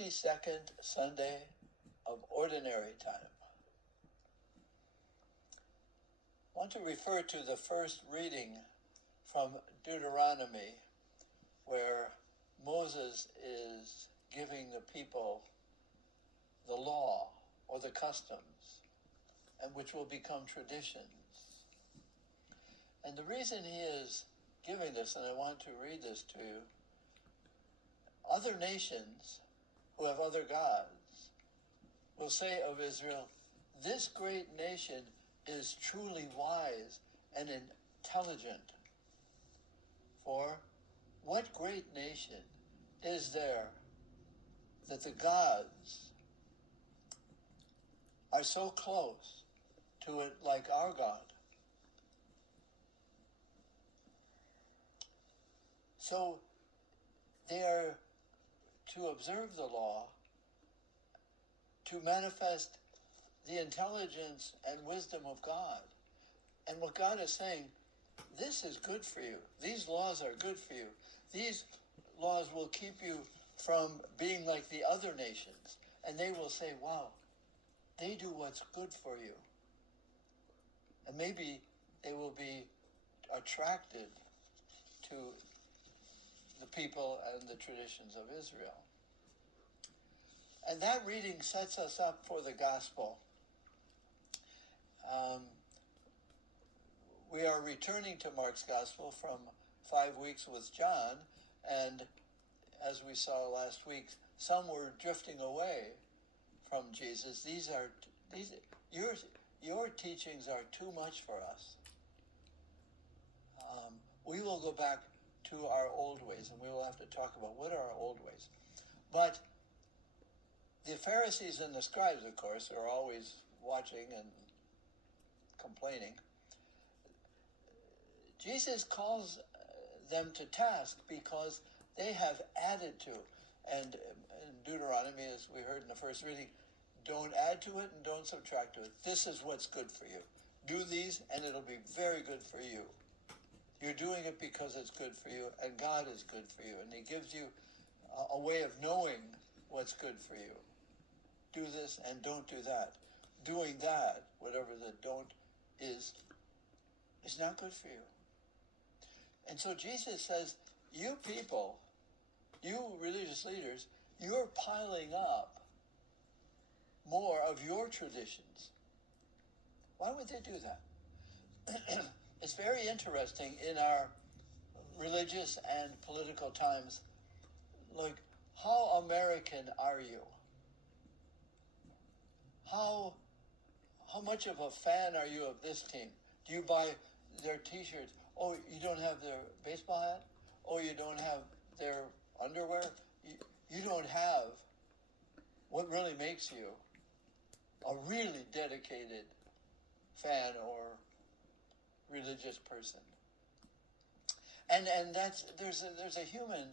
52nd Sunday of Ordinary Time. I want to refer to the first reading from Deuteronomy, where Moses is giving the people the law or the customs, and which will become traditions. And the reason he is giving this, and I want to read this to you, other nations who have other gods will say of Israel, this great nation is truly wise and intelligent. For what great nation is there that the gods are so close to it like our God? So they are to observe the law, to manifest the intelligence and wisdom of God. And what God is saying, this is good for you. These laws are good for you. These laws will keep you from being like the other nations. And they will say, wow, they do what's good for you. And maybe they will be attracted to the people and the traditions of Israel. And that reading sets us up for the gospel. We are returning to Mark's gospel from 5 weeks with John, and as we saw last week, some were drifting away from Jesus. Your teachings are too much for us. We will go back to our old ways, and we will have to talk about what are our old ways. But the Pharisees and the scribes, of course, are always watching and complaining. Jesus calls them to task because they have added to, and in Deuteronomy, as we heard in the first reading, don't add to it and don't subtract to it. This is what's good for you. Do these and it'll be very good for you. You're doing it because it's good for you, and God is good for you, and he gives you a way of knowing what's good for you. Do this and don't do that. Doing that, whatever the don't is not good for you. And so Jesus says, you people, you religious leaders, you're piling up more of your traditions. Why would they do that? It's very interesting in our religious and political times. Like, how American are you? How much of a fan are you of this team? Do you buy their t-shirts? Oh, you don't have their baseball hat? Oh, you don't have their underwear? You don't have what really makes you a really dedicated fan or religious person. And there's a human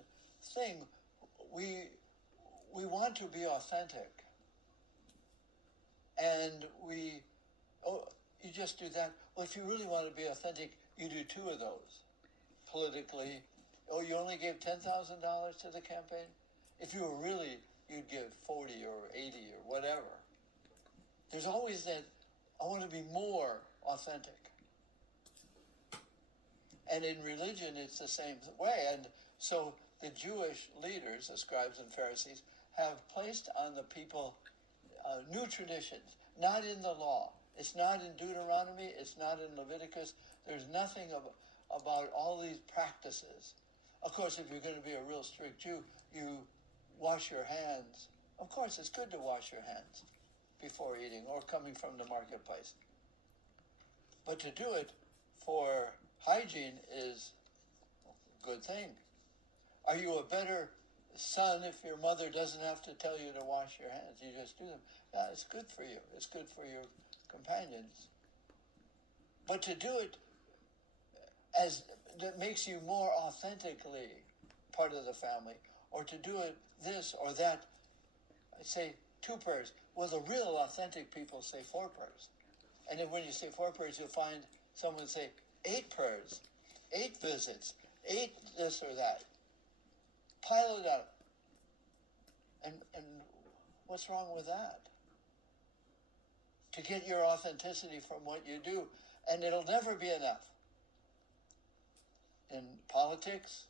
thing. We want to be authentic. And you just do that. Well, if you really want to be authentic, you do two of those. Politically, you only gave $10,000 to the campaign? If you were really, you'd give 40 or 80 or whatever. There's always that, I want to be more authentic. And in religion, it's the same way. And so the Jewish leaders, the scribes and Pharisees, have placed on the people new traditions, not in the law. It's not in Deuteronomy. It's not in Leviticus. There's nothing about all these practices. Of course, if you're going to be a real strict Jew, you wash your hands. Of course, it's good to wash your hands before eating or coming from the marketplace. But to do it for hygiene is a good thing. Are you a better son if your mother doesn't have to tell you to wash your hands? You just do them. Yeah, it's good for you. It's good for your companions. But to do it as that makes you more authentically part of the family, or to do it this or that, I say 2 prayers. Well, the real authentic people say 4 prayers. And then when you say 4 prayers, you'll find someone say 8 prayers, 8 visits, 8 this or that. Pile it up. And What's wrong with that? To get your authenticity from what you do, and it'll never be enough. In politics,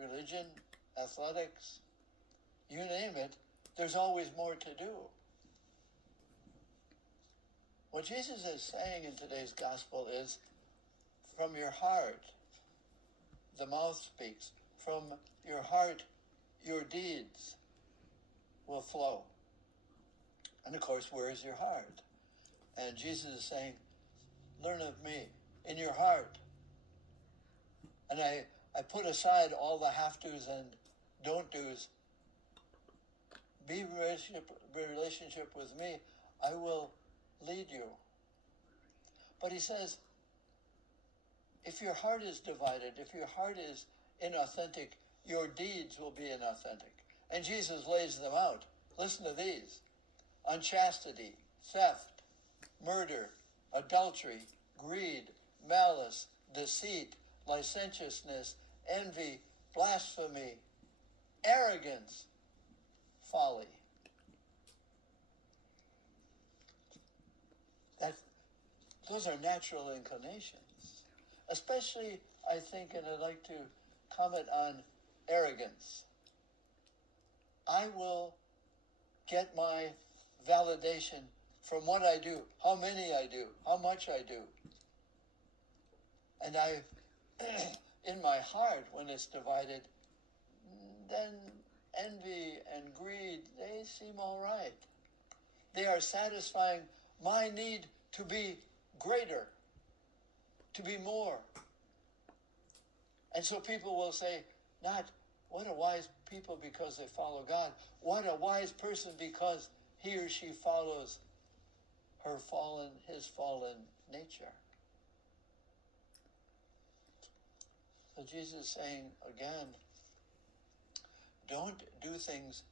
religion, athletics, you name it, there's always more to do. What Jesus is saying in today's gospel is, from your heart, the mouth speaks. From your heart, your deeds will flow. And of course, where is your heart? And Jesus is saying, learn of me in your heart. And I put aside all the have-tos and don't-dos. Be in relationship with me. I will lead you. But he says, if your heart is divided, if your heart is inauthentic, your deeds will be inauthentic. And Jesus lays them out. Listen to these. Unchastity, theft, murder, adultery, greed, malice, deceit, licentiousness, envy, blasphemy, arrogance, folly. Those are natural inclinations. Especially, I think, and I'd like to comment on arrogance. I will get my validation from what I do, how many I do, how much I do. And in my heart, when it's divided, then envy and greed, they seem all right. They are satisfying my need to be greater, to be more. And so people will say, not, what a wise people because they follow God. What a wise person because he or she follows his fallen nature. So Jesus is saying again, don't do things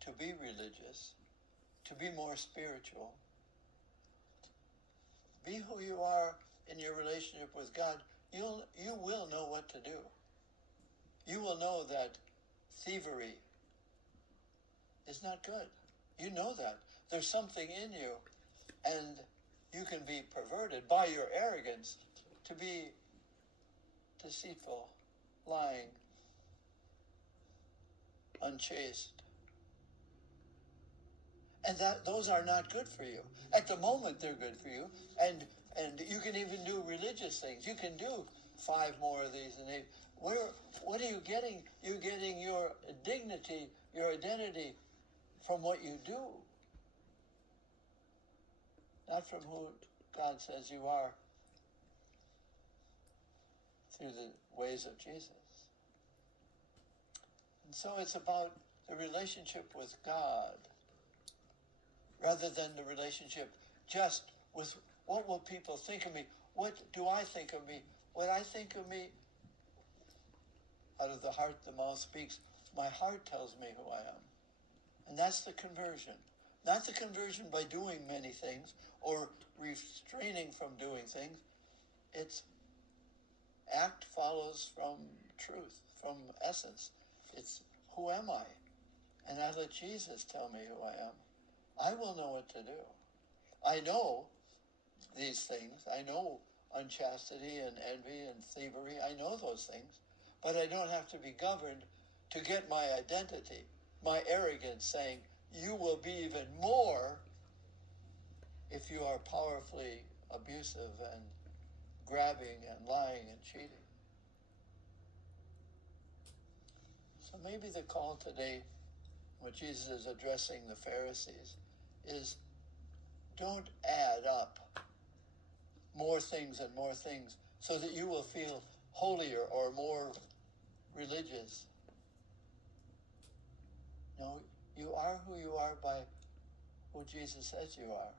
to be religious, to be more spiritual. Be who you are in your relationship with God. You will know what to do. You will know that thievery is not good. You know that. There's something in you, and you can be perverted by your arrogance to be deceitful, lying, unchaste. And those are not good for you. At the moment, they're good for you, and you can even do religious things. You can do 5 more of these and 8. What are you getting? You're getting your dignity, your identity from what you do, not from who God says you are through the ways of Jesus. And so it's about the relationship with God rather than the relationship just with what will people think of me? What do I think of me? What I think of me, out of the heart the mouth speaks. My heart tells me who I am. And that's the conversion. Not the conversion by doing many things or restraining from doing things. It's act follows from truth, from essence. It's who am I? And I let Jesus tell me who I am. I will know what to do. I know these things. I know unchastity and envy and thievery. I know those things. But I don't have to be governed to get my identity, my arrogance saying, you will be even more if you are powerfully abusive and grabbing and lying and cheating. So maybe the call today, what Jesus is addressing the Pharisees, is don't add up more things and more things so that you will feel holier or more religious. No, you are who you are by who Jesus says you are.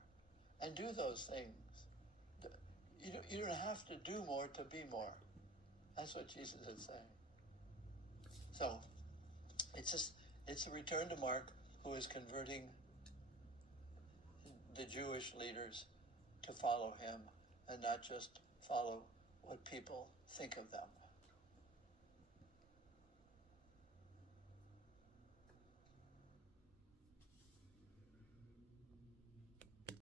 And do those things. You don't have to do more to be more. That's what Jesus is saying. So, it's a return to Mark, who is converting the Jewish leaders to follow him and not just follow what people think of them.